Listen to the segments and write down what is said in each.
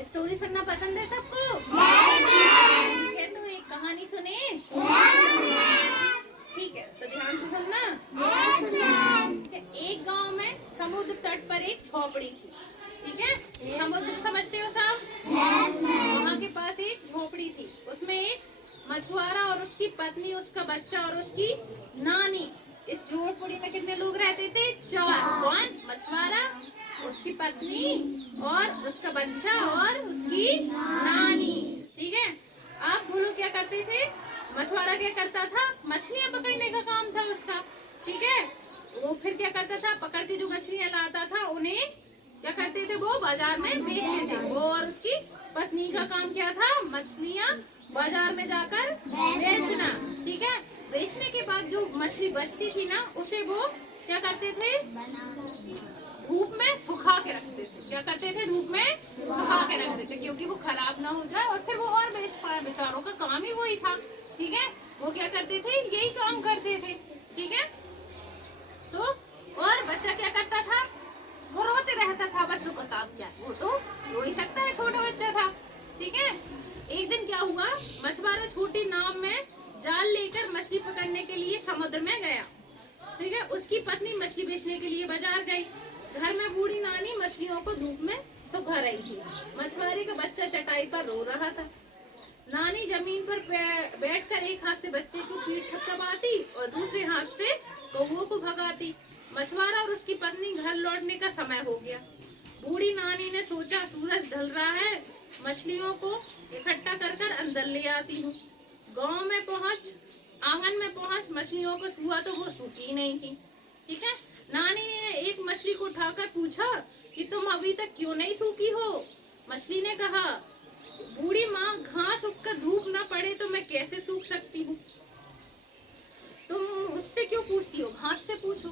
Story सुनना पसंद है सबको? ठीक है, तो एक कहानी सुने। ठीक है, तो ध्यान से सुनना। एक गांव में समुद्र तट पर एक झोपड़ी थी। ठीक है, समुद्र समझते हो सब? वहाँ के पास एक झोपड़ी थी, उसमें एक मछुआरा और उसकी पत्नी, उसका बच्चा और उसकी नानी। इस झोपड़ी में कितने लोग रहते थे? 4। कौन? मछुआरा, उसकी पत्नी और उसका बच्चा और उसकी नानी। ठीक है, आप बोलो क्या करते थे? मछुआरा क्या करता था? मछलियां पकड़ने का काम था उसका। ठीक है, वो फिर क्या करता था? पकड़ के जो मछलियां लाता था उन्हें क्या करते थे? वो बाजार में बेचते थे। वो और उसकी पत्नी का काम क्या था? मछलियां बाजार में जाकर बेचना। ठीक है, बेचने के बाद जो मछली बचती थी ना, उसे वो क्या करते थे? धूप में सुखा के रखते थे। क्या करते थे? धूप में सुखा के रखते थे, क्योंकि वो खराब ना हो जाए और फिर वो और बेच पाए। बेचारों का काम ही वही था। ठीक है, वो क्या करते थे? यही काम करते थे। ठीक है, तो और बच्चा क्या करता था? वो रोते रहता था। बच्चों का काम क्या? वो तो रो ही सकता है, छोटा बच्चा था। ठीक है, एक दिन क्या हुआ? मछुआरा छोटी नाव में जाल लेकर मछली पकड़ने के लिए समुद्र में गया। ठीक है, उसकी पत्नी मछली बेचने के लिए बाजार गई। घर में बूढ़ी नानी मछलियों को धूप में सुखा रही थी। मछुआरे का बच्चा चटाई पर रो रहा था। नानी जमीन पर बैठकर एक हाथ से बच्चे की पीठ थपथपाती और दूसरे हाथ से कौवों को भगाती। मछुआरा और उसकी पत्नी घर लौटने का समय हो गया। बूढ़ी नानी ने सोचा, सूरज ढल रहा है, मछलियों को इकट्ठा कर कर अंदर ले आती हूँ। गांव में पहुंच आंगन में पहुंच मछलियों को छुआ तो वो सूखी नहीं थी। ठीक है, नानी ने एक मछली को उठाकर पूछा कि तुम अभी तक क्यों नहीं सूखी हो? मछली ने कहा, बूढ़ी माँ, घास उगकर धूप न पड़े तो मैं कैसे सूख सकती हूँ? तुम उससे क्यों पूछती हो? घास से पूछो।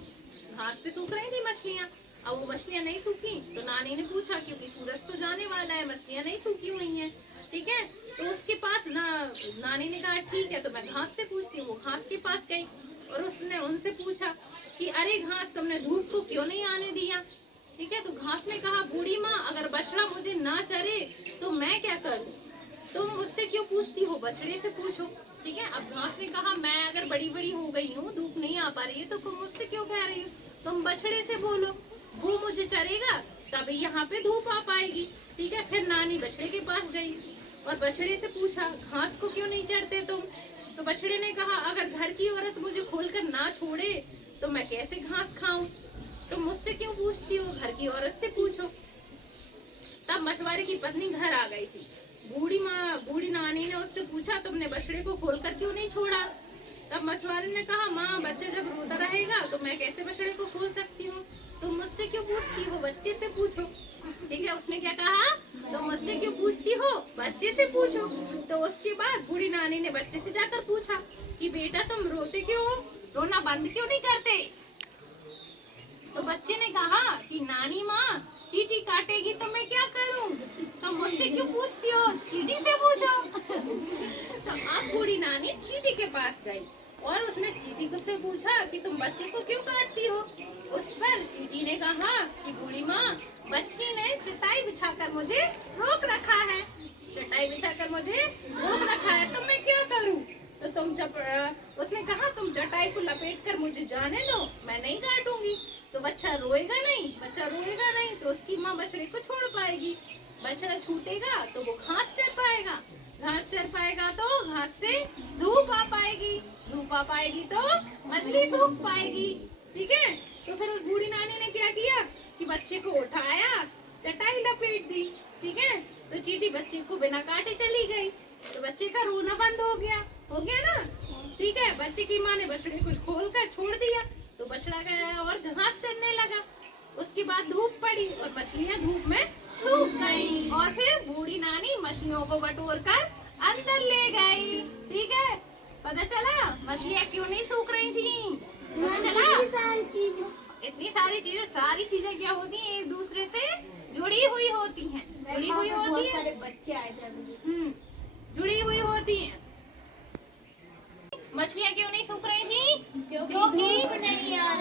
घास पे सूख रही थी मछलियाँ। अब वो मछलियाँ नहीं सूखी तो नानी ने पूछा, क्योंकि सूरज तो जाने वाला है, मछलियाँ नहीं सूखी हुई हैं। ठीक है, तो उसके पास नानी ने कहा ठीक है, तो मैं घास से पूछती हूँ। वो घास के पास गई और उसने उनसे पूछा कि अरे घास, तुमने धूप को क्यों नहीं आने दिया? ठीक है, तो घास ने कहा, बूढ़ी माँ, अगर बछड़ा मुझे ना चरे तो मैं क्या करूँ? तुम मुझसे क्यों पूछती हो? बछड़े से पूछो। ठीक है, अब घास ने कहा, मैं अगर बड़ी बड़ी हो गई हूँ, धूप नहीं आ पा रही है, तो तुम मुझसे क्यों कह रही हो? तुम बछड़े से बोलो, वो मुझे चरेगा तभी यहाँ पे धूप आ पाएगी। ठीक है, फिर नानी बछड़े के पास गई और बछड़े से पूछा, घास को क्यों नहीं चरते तुम? तो बछड़े ने कहा, अगर घर की औरत मुझे खोलकर ना छोड़े तो मैं कैसे घास खाऊं? तुम मुझसे क्यों पूछती हो? घर की औरत से पूछो। तब मछुआरे की पत्नी घर आ गई थी। बूढ़ी नानी ने उससे पूछा, तुमने बछड़े को खोलकर क्यों नहीं छोड़ा? तब मछुआरे ने कहा, माँ, बच्चा जब रोता रहेगा तो मैं कैसे बछड़े को खोल सकती हूँ? तुम मुझसे क्यों पूछती हो? बच्चे से पूछो। ठीक है, उसने क्या कहा? तुम मुझसे क्यों पूछती हो? बच्चे से पूछो। तो उसके बाद बूढ़ी नानी ने बच्चे से जाकर पूछा कि बेटा, तुम रोते क्यों हो? रोना बंद क्यों नहीं करते? तो बच्चे ने कहा कि नानी माँ, चींटी काटेगी तो मैं क्या करूं? तो मुझसे क्यों पूछती हो? चींटी से पूछो। तो अब बूढ़ी नानी चींटी के पास गई और उसने चींटी से पूछा कि तुम बच्चे को क्यों काटती हो? उस पर चींटी ने कहा कि बूढ़ी माँ, बच्ची ने चटाई बिछाकर मुझे रोक रखा है। चटाई बिछाकर मुझे रोक रखा है, तो मैं क्या करूं? तो उसने कहा, तुम चटाई को लपेट कर मुझे जाने दो, मैं नहीं काटूंगी। तो बच्चा रोएगा नहीं तो उसकी माँ बछड़े को छोड़ पाएगी। बछड़ा छूटेगा तो वो घास चर पाएगा तो घास से धूप आ पाएगी तो मछली सूख पाएगी। ठीक है, तो फिर उस बूढ़ी नानी ने क्या किया कि बच्चे को उठाया, चटाई लपेट दी। ठीक है, तो चींटी बच्चे को बिना काटे चली गई। तो बच्चे का रोना बंद हो गया ना। ठीक है, बच्चे की माँ ने बछड़े को खोलकर छोड़ दिया तो बछड़ा गया और घास चरने लगा। उसके बाद धूप पड़ी और मछलियाँ धूप में सूख गईं और फिर बूढ़ी नानी मछलियों को बटोर कर अंदर ले गई। ठीक है, पता चला मछलियाँ क्यों नहीं सूख रही थी? पता चला? इतनी सारी चीजें क्या होती हैं? एक दूसरे से जुड़ी हुई होती हैं। सारे बच्चे आए थे। जुड़ी हुई होती हैं। मछलियाँ क्यों नहीं सूख रही थी? क्योंकि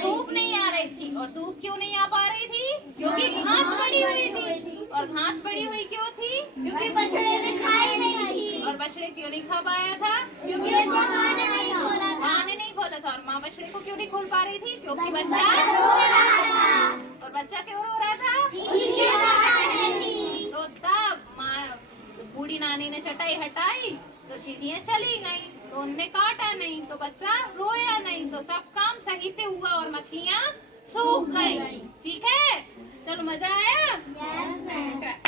धूप नहीं आ रही थी। और धूप क्यों नहीं आ पा रही थी? क्योंकि घास पड़ी हुई थी। और घास पड़ी हुई क्यों थी? क्योंकि बछड़े ने खाई नहीं थी। और बछड़े क्यों नहीं खा पाया था? क्योंकि उसका माँ ने नहीं खोला था। माँ ने नहीं खोला था। और माँ बछड़े को क्यों नहीं खोल पा रही थी? क्योंकि बच्चा रो रहा था। और बच्चा क्यों रो रहा था? चीजें खा रही थी। तो तब माँ बूढ़ी नानी ने चटाई हटाई तो चिड़िया चली गई, तो उनने काटा नहीं, तो बच्चा रोया नहीं, तो सब काम सही से हुआ और मछलियाँ सूख गई। ठीक है, चलो मजा आया। Yes, ma'am.